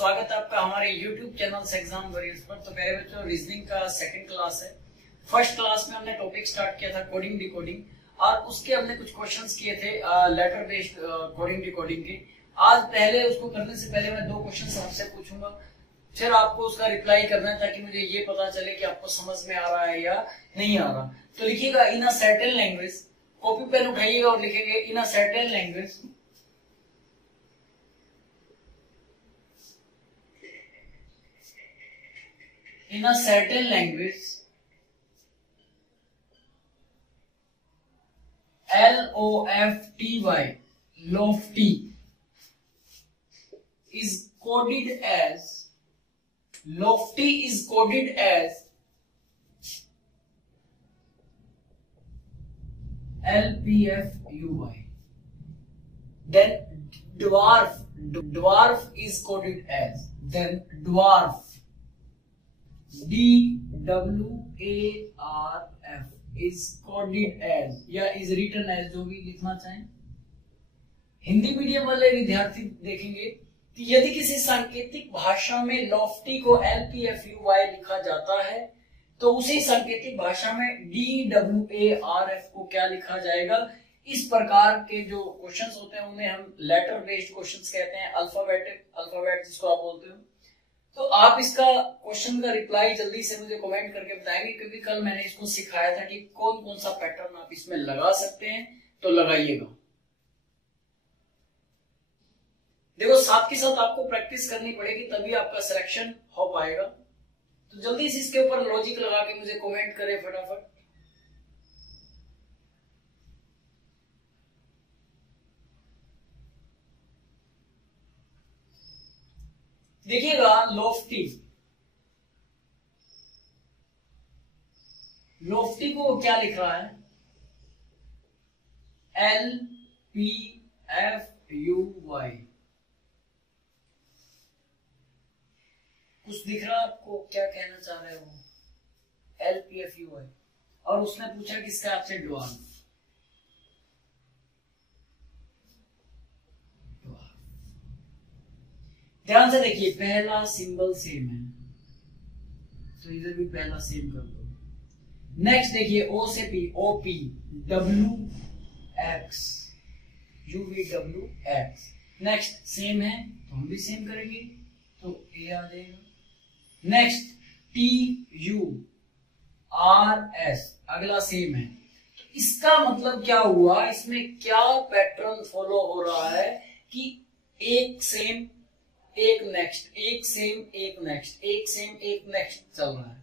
स्वागत है आपका हमारे YouTube चैनल से एग्जाम वॉरियर्स पर। तो मेरे बच्चों रीजनिंग का सेकंड क्लास है। फर्स्ट क्लास में हमने टॉपिक स्टार्ट किया था कोडिंग डिकोडिंग और उसके हमने कुछ क्वेश्चंस किए थे लेटर बेस्ड कोडिंग डिकोडिंग के। आज पहले उसको करने से पहले मैं दो क्वेश्चंस आपसे पूछूंगा, फिर आपको उसका रिप्लाई करना है ताकि मुझे ये पता चले कि आपको समझ में आ रहा है या नहीं आ रहा। तो लिखिएगा in a certain language, copy pen उठाइएगा और लिखेंगे in a certain language in a certain language lofty is coded as LPFUY. Then dwarf is coded as dwarf DWARF is coded as या is written as, जो भी लिखना चाहें। Hindi medium वाले विद्यार्थी देखेंगे कि यदि किसी सांकेतिक भाषा में लॉफ्टी को LPFUY लिखा जाता है तो उसी सांकेतिक भाषा में DWARF को क्या लिखा जाएगा। इस प्रकार के जो क्वेश्चंस होते हैं उन्हें हम लेटर बेस्ड क्वेश्चंस कहते हैं, अल्फाबेट जिसको आप बोलते हो। तो आप इसका क्वेश्चन का रिप्लाई जल्दी से मुझे कमेंट करके बताएंगे, क्योंकि कल मैंने इसको सिखाया था कि कौन कौन सा पैटर्न आप इसमें लगा सकते हैं, तो लगाइएगा। देखो साथ के साथ आपको प्रैक्टिस करनी पड़ेगी तभी आपका सिलेक्शन हो पाएगा। तो जल्दी से इसके ऊपर लॉजिक लगा के मुझे कमेंट करें फटाफट। देखिएगा लॉफ्टी को क्या लिख रहा है, LPFUY। कुछ दिख रहा है आपको, क्या कहना चाह रहे हो LPFUY। और उसने पूछा किसका आपसे, ड्वार्फ। ध्यान से देखिए पहला सिंबल सेम है तो इधर भी पहला सेम कर दो। नेक्स्ट देखिए O से P, OP, WX, UVWX। Next same है तो हम भी सेम करेंगे तो A आ जाएगा। नेक्स्ट TURS, अगला सेम है। तो इसका मतलब क्या हुआ, इसमें क्या पैटर्न फॉलो हो रहा है कि एक सेम एक नेक्स्ट, एक सेम एक नेक्स्ट, एक सेम एक नेक्स्ट चल रहा है।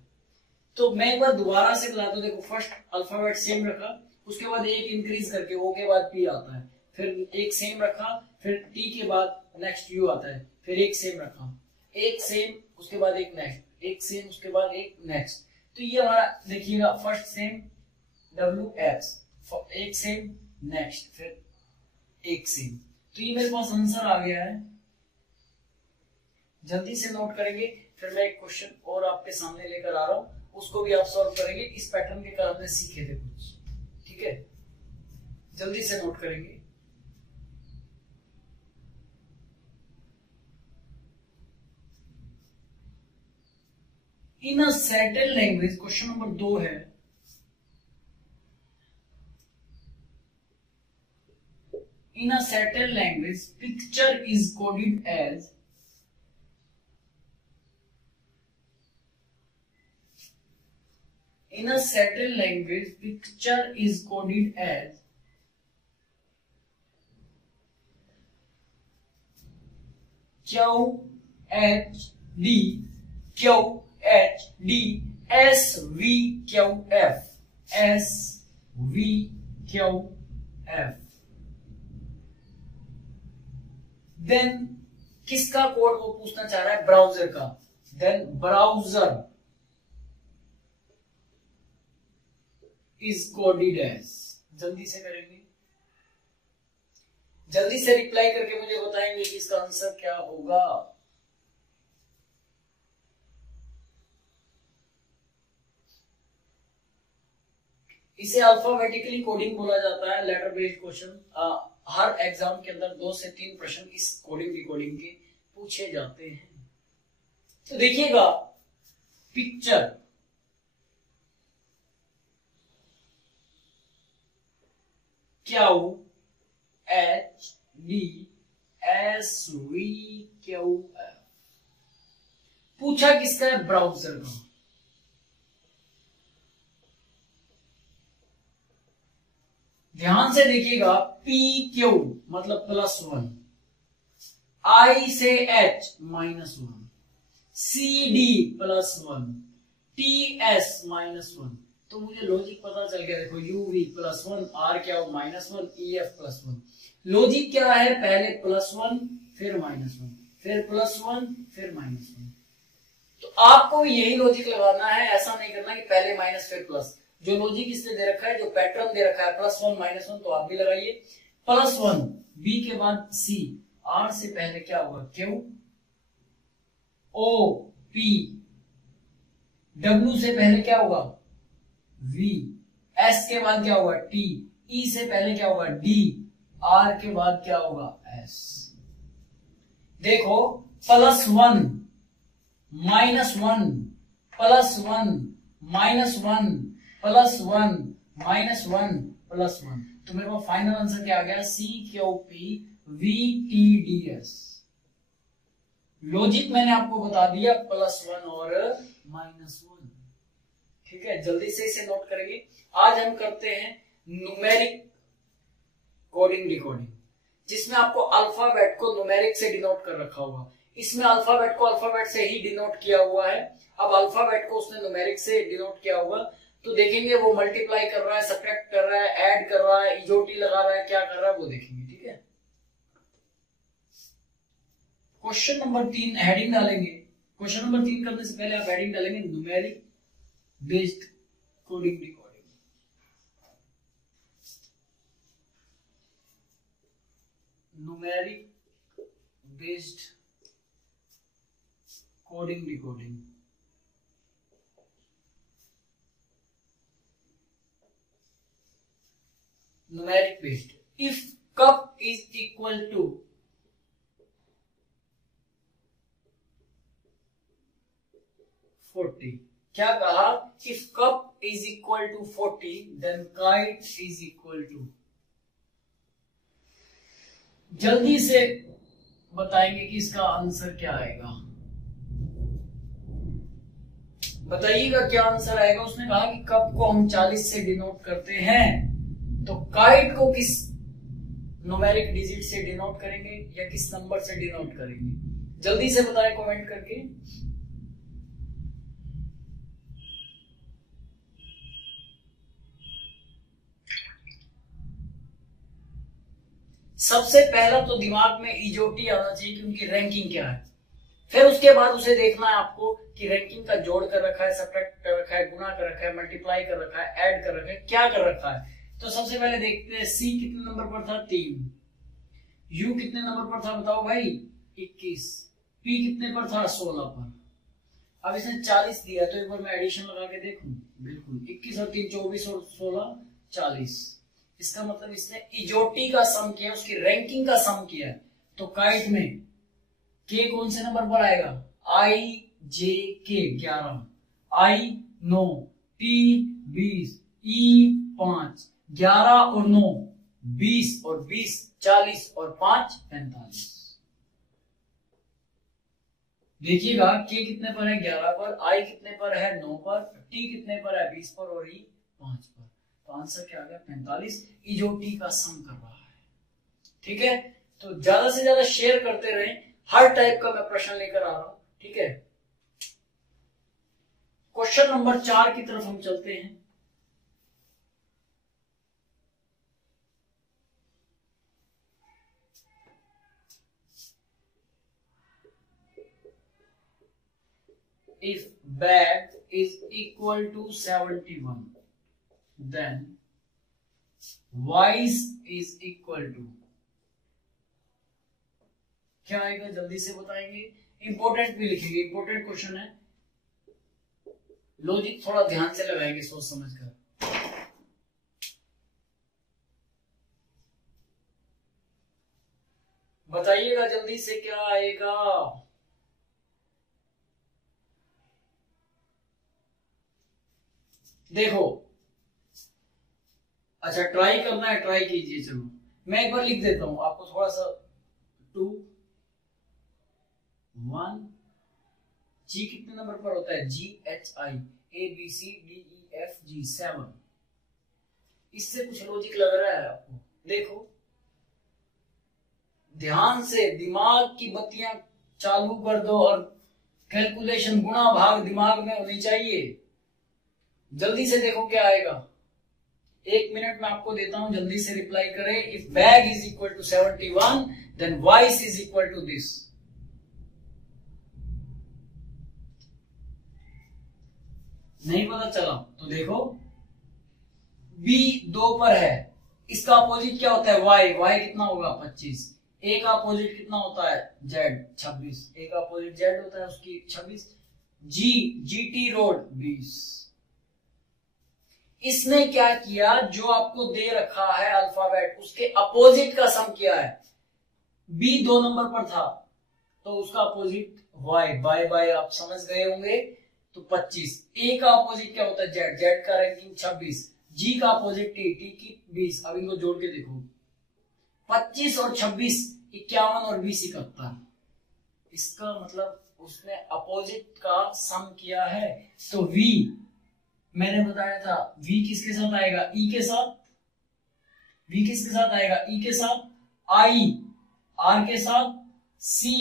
तो मैं एक बार दोबारा से बता दूं, देखो फर्स्ट अल्फाबेट सेम रखा, उसके बाद एक इंक्रीज करके O के बाद P आता है, फिर एक सेम रखा, फिर T के बाद नेक्स्ट U आता है, फिर एक सेम रखा, एक सेम उसके बाद एक नेक्स्ट, एक सेम उसके बाद एक नेक्स्ट। तो ये हमारा देखिएगा फर्स्ट सेम WX, एक सेम नेक्स्ट, फिर एक सेम। तो ये मेरे पास आंसर आ गया है। जल्दी से नोट करेंगे, फिर मैं एक क्वेश्चन और आपके सामने लेकर आ रहा हूं, उसको भी आप सॉल्व करेंगे। इस पैटर्न के कारण हमने सीखे थे कुछ, ठीक है। जल्दी से नोट करेंगे। In a certain language, question number 2 है। In a certain language picture is coded as in a certain language picture is coded as QHD SVQF। Then किसका कोड वो पूछना चाह रहा है, ब्राउजर का। Then browser is coded as, जल्दी से करेंगे, जल्दी से रिप्लाई करके मुझे बताएंगे कि इसका आंसर क्या होगा। इसे अल्फाबेटिकली कोडिंग बोला जाता है, लेटर बेस्ड क्वेश्चन। हर एग्जाम के अंदर 2 से 3 प्रश्न इस कोडिंग डिकोडिंग के पूछे जाते हैं। तो देखिएगा picture Q H D S V Q F, पूछा किसका है? ब्राउजर का। ध्यान से देखिएगा, पी क्यू मतलब +1, आई से H -1, C D +1, T S -1। तो मुझे लॉजिक पता चल गया। देखो यू वी +1, आर क्या हो -1, ई एफ +1। लॉजिक क्या है? पहले +1 फिर -1 फिर +1 फिर -1। तो आपको यही लॉजिक लगाना है, ऐसा नहीं करना कि पहले माइनस फिर प्लस। जो लॉजिक इसने दे रखा है, जो पैटर्न दे रखा है +1 -1, तो आप भी लगाइए। +1 बी के बाद सी, आर से पहले क्या होगा? क्यू, ओ पी, डब्ल्यू से पहले क्या होगा? वी, एस के बाद क्या होगा? टी, ई से पहले क्या होगा? डी, आर के बाद क्या होगा? एस। देखो +1 -1 +1 -1 +1 -1 +1, तो मेरे पास फाइनल आंसर क्या आ गया? C Q P V T D S. Logic मैंने आपको बता दिया, +1 और -1। ठीक है, जल्दी से इसे नोट करेंगे। आज हम करते हैं न्यूमेरिक कोडिंग डिकोडिंग, जिसमें आपको अल्फाबेट को न्यूमेरिक से डिनोट कर रखा होगा। इसमें अल्फाबेट को अल्फाबेट से ही डिनोट किया हुआ है। अब अल्फाबेट को उसने न्यूमेरिक से डिनोट किया होगा, तो देखेंगे वो मल्टीप्लाई कर रहा है, सब्ट्रैक्ट कर रहा है, ऐड कर रहा है, इजोटी लगा रहा है, क्या कर रहा है वो देखेंगे। ठीक है, क्वेश्चन नंबर 3 हेडिंग डालेंगे। क्वेश्चन नंबर 3 करने से पहले आप हेडिंग डालेंगे numeric based coding decoding. Numeric based coding decoding. Numeric based. If cup is equal to 40, क्या कहा? If cup is equal to 40 then kite is equal to. जल्दी से बताएंगे कि इसका आंसर क्या आएगा। बताइएगा क्या आंसर आएगा। उसने कहा कि कप को हम 40 से डिनोट करते हैं, तो काइट को किस न्यूमेरिक डिजिट से डिनोट करेंगे या किस नंबर से डिनोट करेंगे? जल्दी से बताएं कमेंट करके। सबसे पहला तो दिमाग में इजोटी आना चाहिए कि उनकी रैंकिंग क्या है। फिर उसके बाद उसे देखना है आपको कि रैंकिंग का जोड़ कर रखा है, सब्ट्रैक्ट कर रखा है, गुणा कर रखा है, मल्टीप्लाई कर रखा है, ऐड कर रखा है, क्या कर रखा है। तो सबसे पहले देखते हैं सी कितने नंबर पर था? 3। यू कितने नंबर पर था बताओ भाई? 21। पी कितने पर था? 16 पर। अब इसने 40 दिया, तो एक बार मैं एडिशन लगा के देखूं। बिल्कुल, 21 और 3 24 और 16 40। इसका मतलब इसने इजोटी का सम किया, उसकी रैंकिंग का सम किया। तो काइट में के कौन से नंबर पर आएगा? आई जे के 11, आई 9, टी 20, ई 5, 11 और 9 20 और 20 40 और 5 45। देखिएगा के कितने पर है? 11 पर। आई कितने पर है? 9 पर। टी कितने पर है? 20 पर। और ई 5 पर। तो आंसर क्या आ गया? 45। इजोटी का सम कर रहा है। ठीक है, तो ज्यादा से ज्यादा शेयर करते रहें। हर टाइप का मैं प्रश्न लेकर आ रहा हूं। ठीक है, क्वेश्चन नंबर 4 की तरफ हम चलते हैं। If bag is equal to 71, then wise is equal to, क्या आएगा? जल्दी से बताएंगे। इंपॉर्टेंट भी लिखेंगे, इंपॉर्टेंट क्वेश्चन है। लॉजिक थोड़ा ध्यान से लगाएंगे, सोच समझकर। बताइएगा जल्दी से क्या आएगा। देखो, अच्छा ट्राई करना है, ट्राई कीजिए। चलो मैं एक बार लिख देता हूं आपको थोड़ा सा। 2 1 जी कितने नंबर पर होता है? GHI ABCDEFG 7। इससे कुछ लॉजिक लग रहा है आपको? देखो ध्यान से, दिमाग की बत्तियां चालू कर दो और कैलकुलेशन गुणा भाग दिमाग में होनी चाहिए। जल्दी से देखो क्या आएगा। 1 मिनट में आपको देता हूं, जल्दी से रिप्लाई करें। If bag is equal to 71 then vice is equal to this. नहीं पता चला तो देखो, बी 2 पर है, इसका अपोजिट क्या होता है? वाई। वाई कितना होगा? 25। ए का अपोजिट कितना होता है? जेड 26। ए का अपोजिट जेड होता है, उसकी 26। GT road 20। इसने क्या किया, जो आपको दे रखा है अल्फाबेट उसके अपोजिट का सम किया है। बी 2 नंबर पर था तो उसका अपोजिट वाई। बाय बाय आप समझ गए होंगे। तो 25। ए का अपोजिट क्या होता है? जेड। जेड का रैंकिंग 26। जी का अपोजिट टी। टी की 20। अब इनको जोड़ के देखो, 25 और 26 51 और 20 71। इसका मतलब उसने अपोजिट का सम किया है। तो वी मैंने बताया था, वी किसके साथ आएगा? ई के साथ। वी किसके साथ आएगा? ई के साथ। आई आर के साथ। सी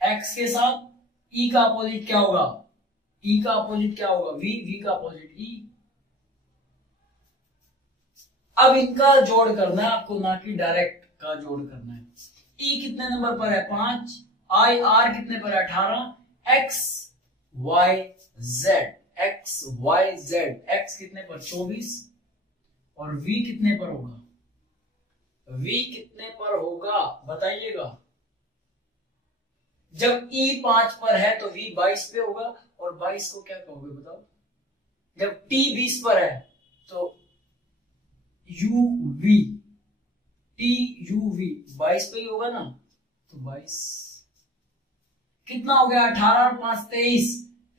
एक्स के साथ। ई का अपोजिट क्या होगा? ई का अपोजिट क्या होगा? वी। वी का अपोजिट ई। अब इनका जोड़ करना है आपको, ना कि डायरेक्ट का जोड़ करना है। ई कितने नंबर पर है? 5। आई आर कितने पर है? 18। X Y Z. X Y Z. X कितने पर? 24। और वी कितने पर होगा? वी कितने पर होगा बताइएगा। जब ई 5 पर है तो वी 22 पे होगा। और 22 को क्या कहोगे बताओ? जब टी 20 पर है तो U V. T U V 22 पे ही होगा ना। तो 22 कितना हो गया? 18 और 5 23।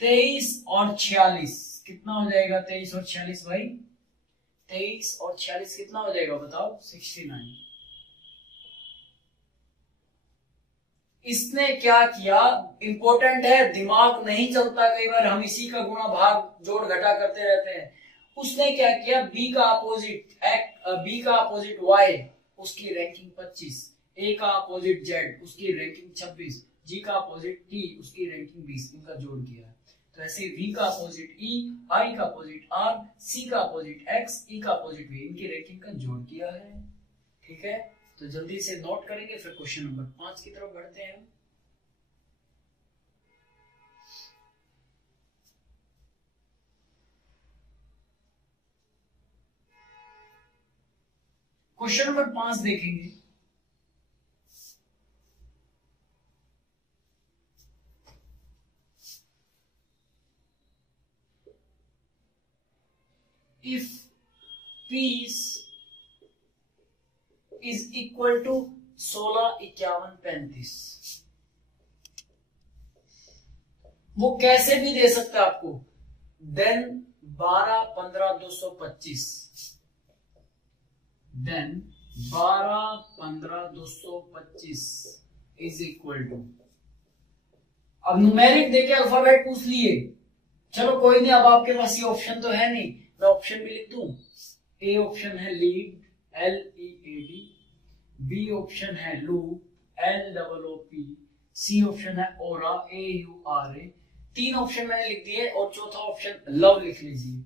23 और 46 कितना हो जाएगा? 23 और 46 भाई, 23 और 46 कितना हो जाएगा बताओ? 69। इसने क्या किया? इंपॉर्टेंट है, दिमाग नहीं चलता कई बार, हम इसी का गुणा भाग जोड़ घटा करते रहते हैं। उसने क्या किया? बी का अपोजिट वाई, उसकी रैंकिंग 25। ए का अपोजिट जेड, उसकी रैंकिंग 26। जी का अपोजिट टी, उसकी रैंकिंग 20। इनका जोड़ किया है। तो ऐसे वी का अपोजिट ई, आई का अपोजिट आर, सी का अपोजिट एक्स, ई का अपोजिट वी, इनकी रैंकिंग का जोड़ किया है। ठीक है, तो जल्दी से नोट करेंगे, फिर क्वेश्चन नंबर 5 की तरफ बढ़ते हैं। क्वेश्चन नंबर 5 देखेंगे। If piece is equal to 16 51 35, वो कैसे भी दे सकता है आपको। Then 12 15 225, then 12 15 225 is equal to, अब न्यूमेरिक देके अल्फाबेट पूछ लिए। चलो कोई नहीं, अब आपके पास ये ऑप्शन तो है नहीं, मैं ऑप्शन भी लिख दूं। ए ऑप्शन है लीड LEAD, बी ऑप्शन है लूप LOOP, सी ऑप्शन है ओरा AURA। 3 ऑप्शन मैंने लिख दिए और चौथा ऑप्शन लव लिख लीजिए।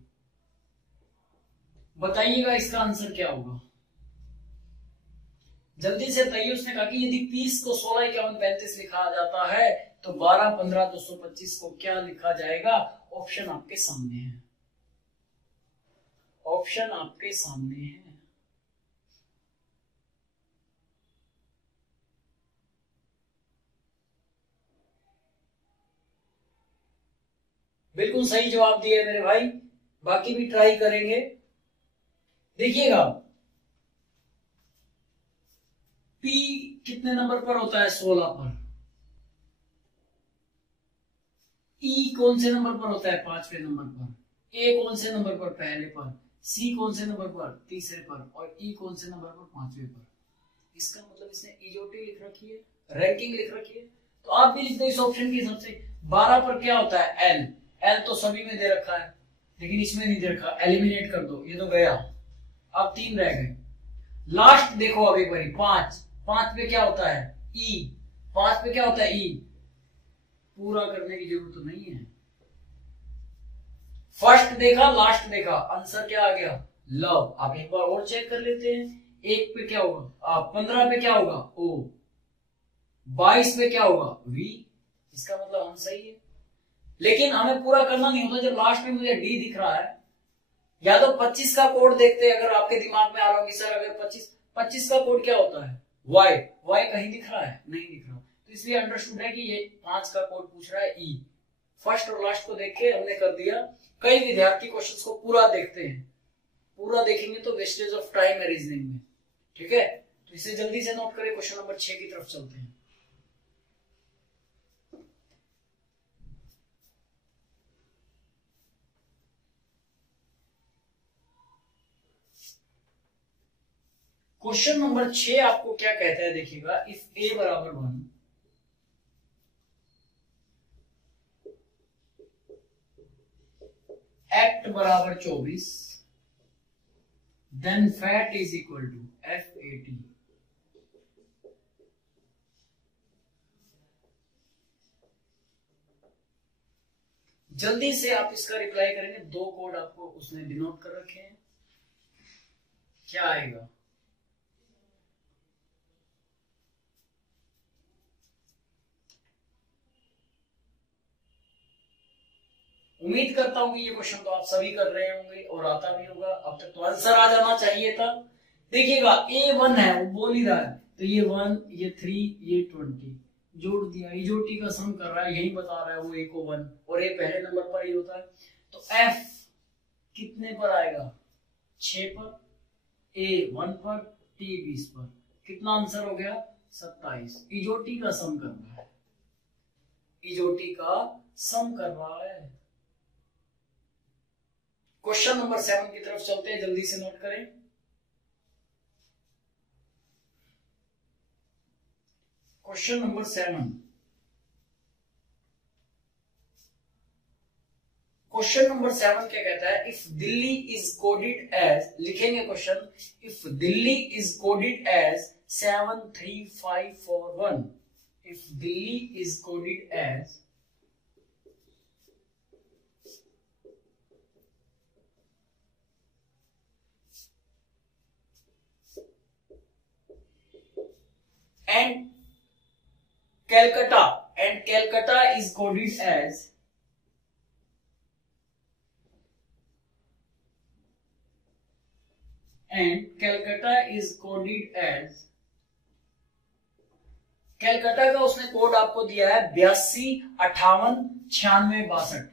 बताइएगा इसका आंसर क्या होगा जल्दी से बताइए। उसने कहा कि यदि 30 को 16 51 35 लिखा जाता है तो 12 15 225 को क्या लिखा जाएगा? ऑप्शन आपके सामने है, ऑप्शन आपके सामने है। बिल्कुल सही जवाब दिया मेरे भाई, बाकी भी ट्राई करेंगे। देखिएगा P कितने नंबर पर होता है? 16 पर। E कौन से नंबर पर होता है? 5वें नंबर पर। ए कौन से नंबर पर, पहले पर, सी कौन से नंबर पर, तीसरे पर, और ई कौन से नंबर पर, पांचवें पर। इसका मतलब इसने इजोटी लिख रखी है, रैंकिंग लिख रखी है। तो आप भी लिख दो इस ऑप्शन के हिसाब से। 12 पर क्या होता है, एल। एल तो सभी में दे रखा है, लेकिन इसमें नहीं दे रखा, एलिमिनेट कर दो, ये तो गया। अब 3 रह गए। लास्ट देखो अब एक बारी, 5। 5 पे क्या होता है, ई। 5 पे क्या होता है, ई। पूरा करने की जरूरत तो नहीं है। फर्स्ट देखा, लास्ट देखा, आंसर क्या आ गया, लव। आप एक बार और चेक कर लेते हैं। 1 पे क्या होगा, 15 पे क्या होगा, ओ। 22 पे क्या होगा, वी। इसका मतलब हम सही है, लेकिन हमें पूरा करना नहीं होता। जब लास्ट में मुझे डी दिख रहा है, या तो 25 का कोड देखते हैं, अगर आपके दिमाग में आ रहा हो कि सर अगर 25 का कोड क्या होता है, वाई। वाई कहीं दिख रहा है, नहीं दिख रहा, तो इसलिए अंडरस्टूड है कि ये 5 का कोड पूछ रहा है, ई। फर्स्ट और लास्ट को देख के हमने कर दिया। कई विद्यार्थी क्वेश्चंस को पूरा देखते हैं, पूरा देखेंगे तो वेस्टेज ऑफ टाइम है रीजनिंग में, ठीक है। तो इसे जल्दी से नोट करें, क्वेश्चन नंबर 6 की तरफ चलते हैं। क्वेश्चन नंबर 6 आपको क्या कहता है, देखिएगा। इफ ए बराबर 1, एक्ट बराबर 24, then fat is equal to FAT। जल्दी से आप इसका रिप्लाई करेंगे। 2 कोड आपको उसने डिनोट कर रखे हैं, क्या आएगा, उम्मीद करता हूं कि ये क्वेश्चन तो आप सभी कर रहे होंगे और आता भी होगा। अब तक तो आंसर आ जाना चाहिए था। देखिएगा A1 है, वो बोल ही रहा है, तो ये 1, ये 3, ये 20 जोड़ दिया, इजोटी का सम कर रहा है, यही बता रहा है वो। A को 1 और A पहले नंबर पर ही होता है, तो F कितने पर आएगा, 6 पर, A 1 पर, T 20 पर। कितना आंसर हो गया, 27। इजोटी का सम कर रहा है, इजोटी का सम कर रहा है। क्वेश्चन नंबर 7 की तरफ चलते हैं, जल्दी से नोट करें। क्वेश्चन नंबर 7, क्वेश्चन नंबर 7 क्या कहता है, if Delhi is coded as, लिखेंगे question, if Delhi is coded as 73541, if Delhi is coded as and Calcutta is coded as Calcutta का उसने कोड आपको दिया है 82 58 96 62।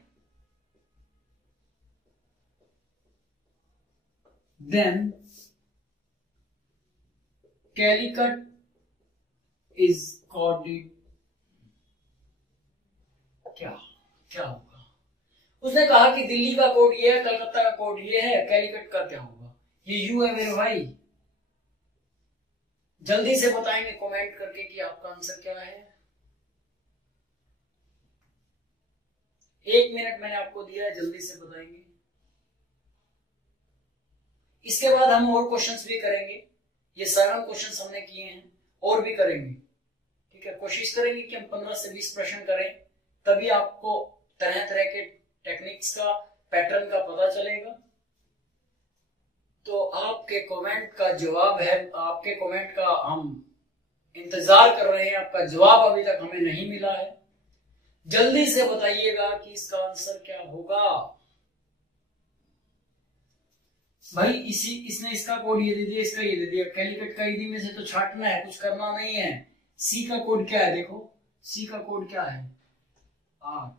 देन कैलिकट इज कोडेड, क्या क्या होगा। उसने कहा कि दिल्ली का कोड ये है, कलकत्ता का कोड ये है, कैलिकट का क्या होगा, ये यू है मेरे भाई। जल्दी से बताएंगे कमेंट करके कि आपका आंसर क्या है। 1 मिनट मैंने आपको दिया है, जल्दी से बताएंगे। इसके बाद हम और क्वेश्चंस भी करेंगे। ये 7 क्वेश्चंस हमने किए हैं, और भी करेंगे, ठीक है। कोशिश करेंगे कि हम 15 से 20 प्रश्न करें, तभी आपको तरह तरह के टेक्निक्स का, पैटर्न का पता चलेगा। तो आपके कमेंट का जवाब है, आपके कमेंट का हम इंतजार कर रहे हैं। आपका जवाब अभी तक हमें नहीं मिला है, जल्दी से बताइएगा कि इसका आंसर क्या होगा। भाई इसने इसका कोड ये दे दिया, इसका ये दे दिया, कैलिकट का इसी में से तो छांटना है, कुछ करना नहीं है। सी का कोड क्या है, देखो सी का कोड क्या है 8,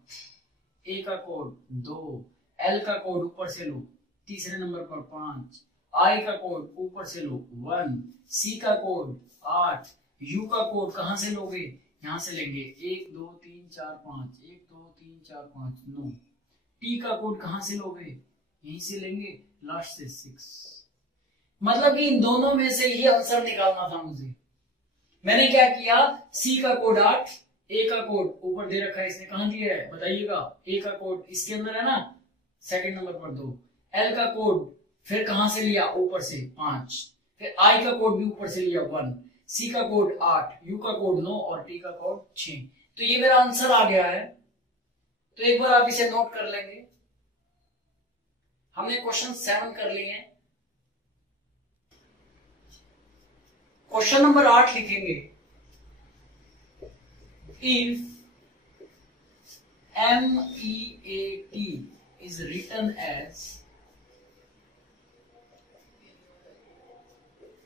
ए का कोड 2, एल का कोड ऊपर से लो तीसरे नंबर पर 5, आई का कोड ऊपर से लो 1, सी का कोड 8, यू का कोड कहां से लोगे, यहां से लेंगे 1 2 3 4 5, 1 2 3 4 5 9, टी का कोड कहां से लोगे यहीं से लेंगे, लास्ट से 6। मतलब कि इन दोनों में से ही आंसर निकालना था मुझे। मैंने क्या किया, सी का कोड 8, ए का कोड ऊपर दे रखा है, इसने कहां दिया है बताइएगा, ए का कोड इसके अंदर है ना, सेकंड नंबर पर 2, एल का कोड फिर कहां से लिया, ऊपर से 5, फिर आई का कोड भी ऊपर से लिया 1, सी का कोड 8, यू का कोड 9 और टी का कोड 6। तो ये मेरा आंसर आ गया है। तो एक बार आप इसे नोट कर लेंगे। हमने क्वेश्चन 7 कर लिए हैं। क्वेश्चन नंबर 8 लिखेंगे, if MEAT is written as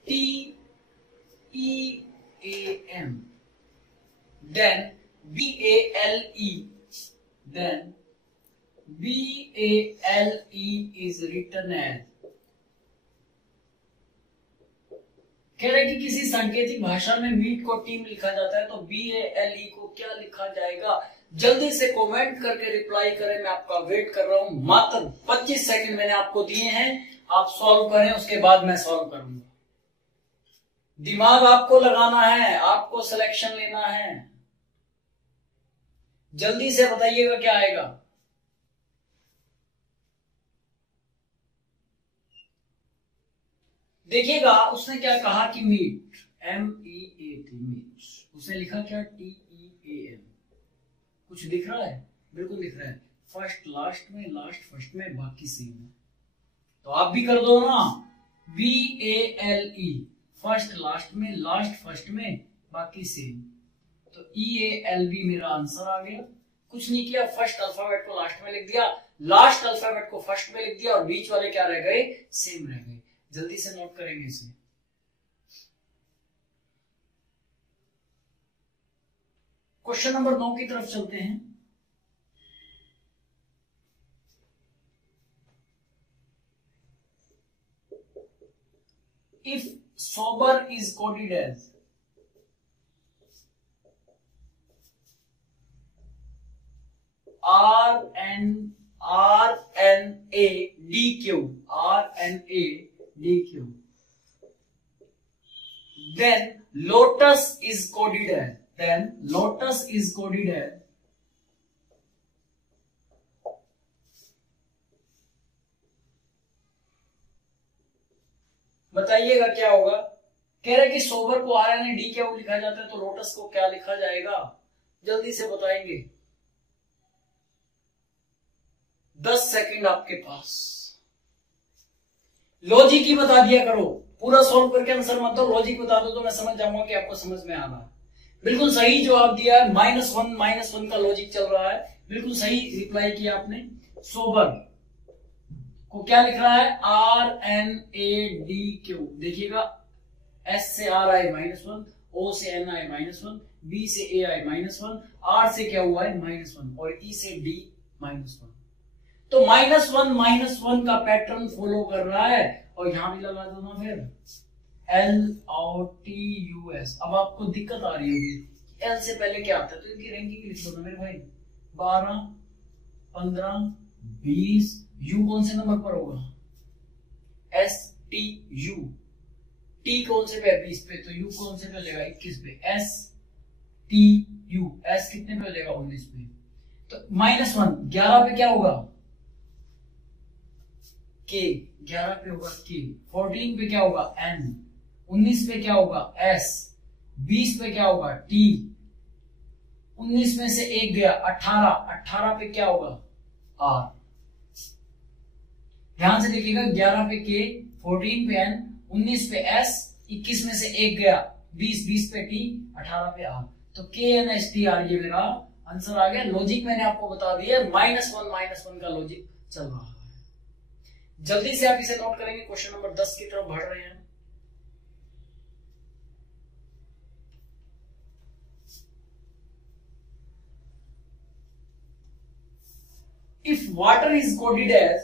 TEAM, then BALE is written as, कह रहे कि किसी सांकेतिक भाषा में मीट को टीम लिखा जाता है, तो BALE को क्या लिखा जाएगा? जल्दी से कमेंट करके रिप्लाई करें, मैं आपका वेट कर रहा हूं। मात्र 25 सेकंड मैंने आपको दिए हैं, आप सॉल्व करें, उसके बाद मैं सॉल्व करूंगा। दिमाग आपको लगाना है, आपको सिलेक्शन लेना है। जल्दी से बताइएगा क्या आएगा। देखिएगा उसने क्या कहा कि मीट, MEAT मीट, उसने लिखा क्या TEAM। कुछ दिख रहा है? बिल्कुल दिख रहा है। फर्स्ट लास्ट में, लास्ट फर्स्ट में, बाकी सेम है। तो आप भी कर दो ना, BALE फर्स्ट लास्ट में, लास्ट फर्स्ट में, बाकी सेम। तो EALB मेरा आंसर आ गया। कुछ नहीं किया, फर्स्ट अल्फाबेट को लास्ट में लिख दिया, लास्ट अल्फाबेट को फर्स्ट में लिख दिया, और बीच वाले क्या रह गए, सेम रह गए। जल्दी से नोट करेंगे इसे। क्वेश्चन नंबर 9 की तरफ चलते हैं। If sober is coded as RNADQ, then lotus is coded as, बताइएगा क्या होगा। कह रहे कि सोबर को RNADQ लिखा जाता है, तो लोटस को क्या लिखा जाएगा? जल्दी से बताएंगे। 10 सेकंड आपके पास। लॉजिक ही बता दिया करो, पूरा सॉल्व करके आंसर मत दो, लॉजिक बता दो तो मैं समझ जाऊंगा कि आपको समझ में आ रहा है। बिल्कुल सही जवाब दिया है, -1 का लॉजिक चल रहा है। बिल्कुल सही रिप्लाई किया आपने। सोबर को क्या लिख रहा है? RNADQ। देखिएगा, S से R आए -1, O से N आए -1, B से A आए -1, R से क्या हुआ है -1, और E से D -1। तो -1 का पैटर्न फॉलो कर रहा है। और यहां भी लगा दो ना फिर LOTUS। अब आपको दिक्कत आ रही होगी, L से पहले क्या आता है, तो इनकी रैंकिंग लिख दो ना मेरे भाई। 12, 15, 20, U कौन से नंबर पर होगा? STU। T कौन से पे? 20 पे। तो U कौन से पे हो जाएगा? 21 पे। STU, S कितने पे हो जाएगा? 19 पे। तो -1 11 पे क्या होगा? K 11 पे होगा K। 14 पे क्या होगा? N। 19 पे क्या होगा? S। 20 पे क्या होगा? T। 19 में से एक गया 18 पे क्या होगा? R। ध्यान से देखिएगा, 11 पे K, 14 पे N, 19 पे S, 21 में से एक गया 20 पे T, 18 पे R। तो KNSTR ये मेरा आंसर आ गया। लॉजिक मैंने आपको बता दिया, -1 का लॉजिक चल रहा है। जल्दी से आप इसे नोट करेंगे। क्वेश्चन नंबर 10 की तरफ बढ़ रहे हैं। If water is coded as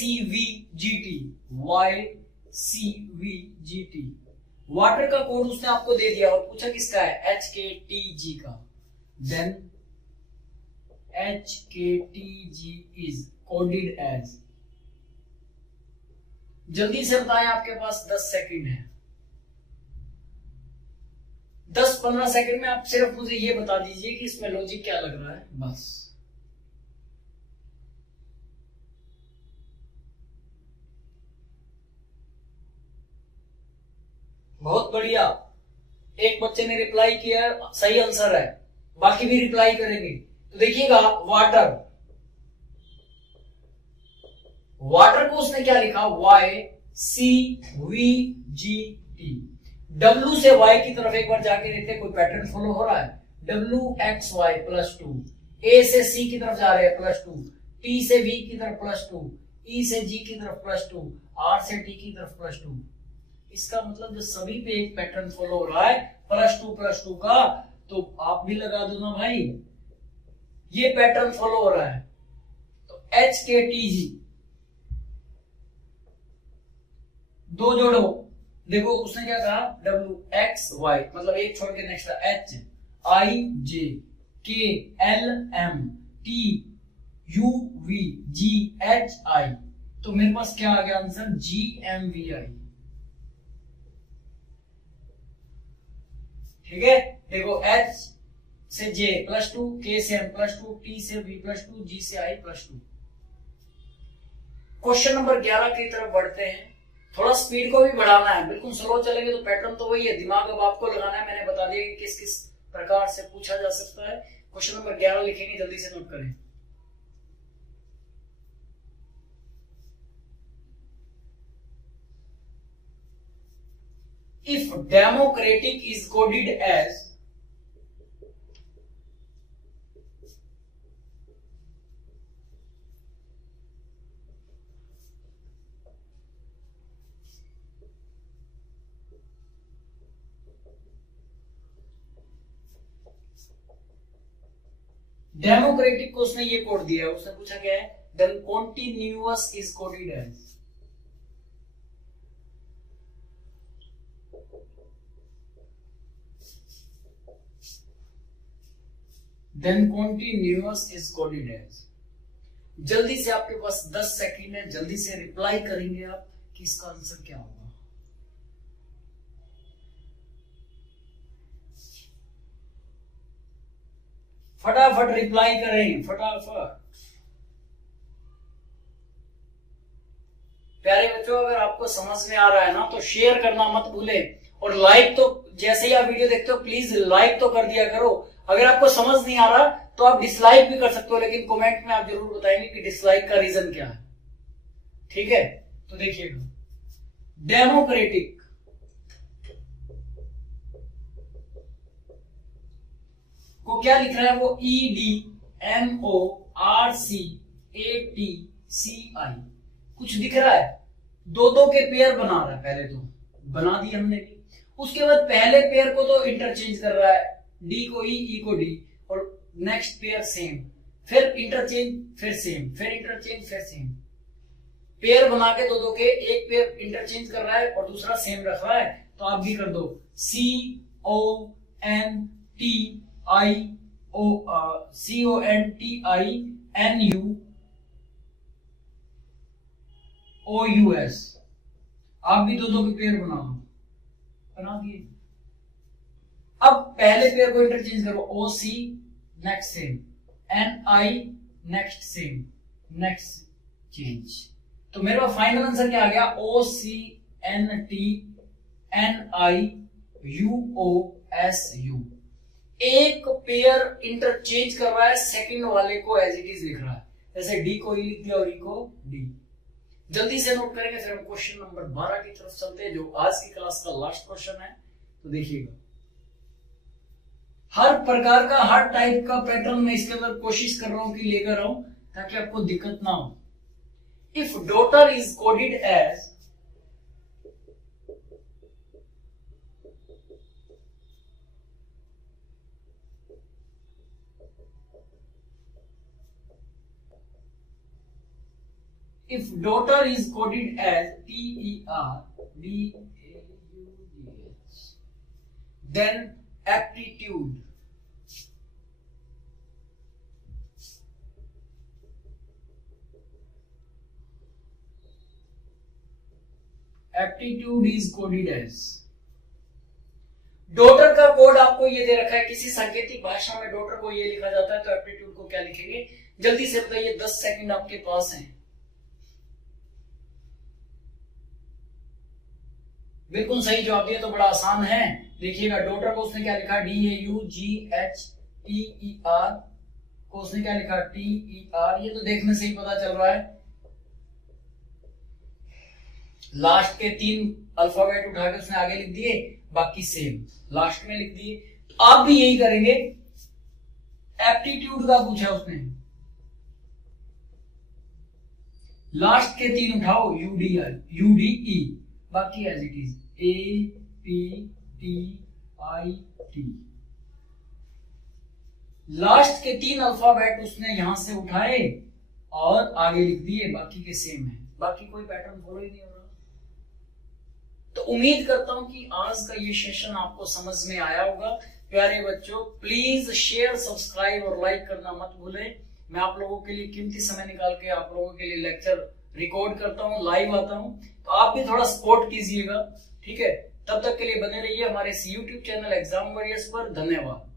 YCVGT, YCVGT, CVGT। Water का कोड उसने आपको दे दिया और पूछा किसका है, HKTG का। Then HKTG is coded as, जल्दी से बताएं, आपके पास 10 सेकंड है। 10-15 सेकंड में आप सिर्फ मुझे ये बता दीजिए कि इसमें लॉजिक क्या लग रहा है, बस। बहुत बढ़िया, एक बच्चे ने रिप्लाई किया, सही आंसर है, बाकी भी रिप्लाई करेंगे। तो देखिएगा, वाटर, वाटर को उसने क्या लिखा, YCVGT। W से Y की तरफ एक बार जाके देखते हैं कोई पैटर्न फॉलो हो रहा है। WXY +2, A से C की तरफ जा रहे हैं +2, T से V की तरफ +2, E से G की तरफ +2, R से T की तरफ +2। इसका मतलब जो सभी पे एक पैटर्न फॉलो हो रहा है +2 का, तो आप भी लगा दो ना भाई, ये पैटर्न फॉलो हो रहा है। तो HKTG दो जोड़ो, देखो उसने क्या कहा, WXY मतलब एक छोड़ के नेक्स्ट HIJKLMTUVGHI, तो मेरे पास क्या आ गया आंसर, GMVI। ठीक है, देखो H से J +2, K से M +2, T से V +2, G से I +2। क्वेश्चन नंबर 11 की तरफ बढ़ते हैं। थोड़ा स्पीड को भी बढ़ाना है, बिल्कुल स्लो चलेंगे तो पैटर्न तो वही है, दिमाग अब आपको लगाना है। मैंने बता दिया कि किस किस प्रकार से पूछा जा सकता है। क्वेश्चन नंबर 11 लिखेंगे, जल्दी से नोट करें। If democratic is coded as democratic को उसने ये कोड दिया है, उसने पूछा क्या है, then continuous is coded as, then continuous is coded as. जल्दी से, आपके पास 10 सेकंड है, जल्दी से रिप्लाई करेंगे आप कि इसका आंसर क्या होगा। फटाफट रिप्लाई करें, फटाफट। प्यारे बच्चों, अगर आपको समझ में आ रहा है ना तो शेयर करना मत भूलें, और लाइक तो जैसे ही आप वीडियो देखते हो प्लीज लाइक तो कर दिया करो। अगर आपको समझ नहीं आ रहा तो आप डिसलाइक भी कर सकते हो, लेकिन कमेंट में आप जरूर बताएंगे कि डिसलाइक का रीजन क्या है। ठीक है, तो देखिएगा, डेमोक्रेटिक को क्या लिख रहा है, वो EDMORCATCI कुछ दिख रहा है, दो दो के पेयर बना रहा है। पहले तो बना दी हमने भी, उसके बाद पहले पेयर को तो इंटरचेंज कर रहा है, डी को ई को डी, और नेक्स्ट पेयर सेम, फिर इंटरचेंज, फिर सेम, फिर इंटरचेंज, फिर सेम। पेयर बना के दो दो के, एक पेयर इंटरचेंज कर रहा है और दूसरा सेम रख रहा है। तो आप भी कर दो, CONTINUOUS, आप भी दो दो के पेयर बना दो, बना दिए। अब पहले पेयर को इंटरचेंज करो, OC next same, NI next same, next change. तो मेरे पास फाइनल आंसर क्या आ गया, OCNTNIUOSU। एक पेयर इंटरचेंज कर रहा है, सेकंड वाले को एज इट इज लिख रहा है, जैसे डी को ई लिख दिया और ई को डी। जल्दी से नोट करेंगे, फिर हम क्वेश्चन नंबर 12 की तरफ चलते हैं, जो आज की क्लास का लास्ट क्वेश्चन है। तो देखिएगा, हर प्रकार का, हर टाइप का पैटर्न मैं इसके अंदर कोशिश कर रहा हूं कि लेकर आऊं, ताकि आपको दिक्कत ना हो। If daughter is coded as, if daughter is coded as TER, DAUGH. Then aptitude. Aptitude is coded as. Daughter का कोड आपको ये दे रखा है, किसी सांकेतिक भाषा में डॉटर को ये लिखा जाता है, तो एप्टीट्यूड को क्या लिखेंगे जल्दी से बताइए, 10 सेकंड आपके पास हैं। बिल्कुल सही जवाब दिया, तो बड़ा आसान है। देखिएगा डॉटर को उसने क्या लिखा, DAUGHTER को उसने क्या लिखा, TER। ये तो देखने से ही पता चल रहा है। लास्ट के 3 अल्फाबेट उठा के उसने आगे लिख दिए, बाकी सेम लास्ट में लिख दिए। तो आप भी यही करेंगे। एप्टीट्यूड का पूछा उसने, लास्ट के 3 उठाओ, UDE, बाकी as it is APTIT। Last के 3 अल्फाबेट उसने यहां से उठाए और आगे लिख दिए, बाकी के सेम है, बाकी कोई पैटर्न फॉलो ही नहीं हो रहा। तो उम्मीद करता हूं कि आज का ये सेशन आपको समझ में आया होगा। प्यारे बच्चों, प्लीज शेयर, सब्सक्राइब और लाइक करना मत भूलें। मैं आप लोगों के लिए कीमती समय निकाल के आप लोगों के लिए लेक्चर रिकॉर्ड करता हूं, लाइव आता हूं, तो आप भी थोड़ा सपोर्ट कीजिएगा, ठीक है। तब तक के लिए बने रहिए हमारे इस YouTube चैनल एग्जाम वॉरियर्स पर। धन्यवाद।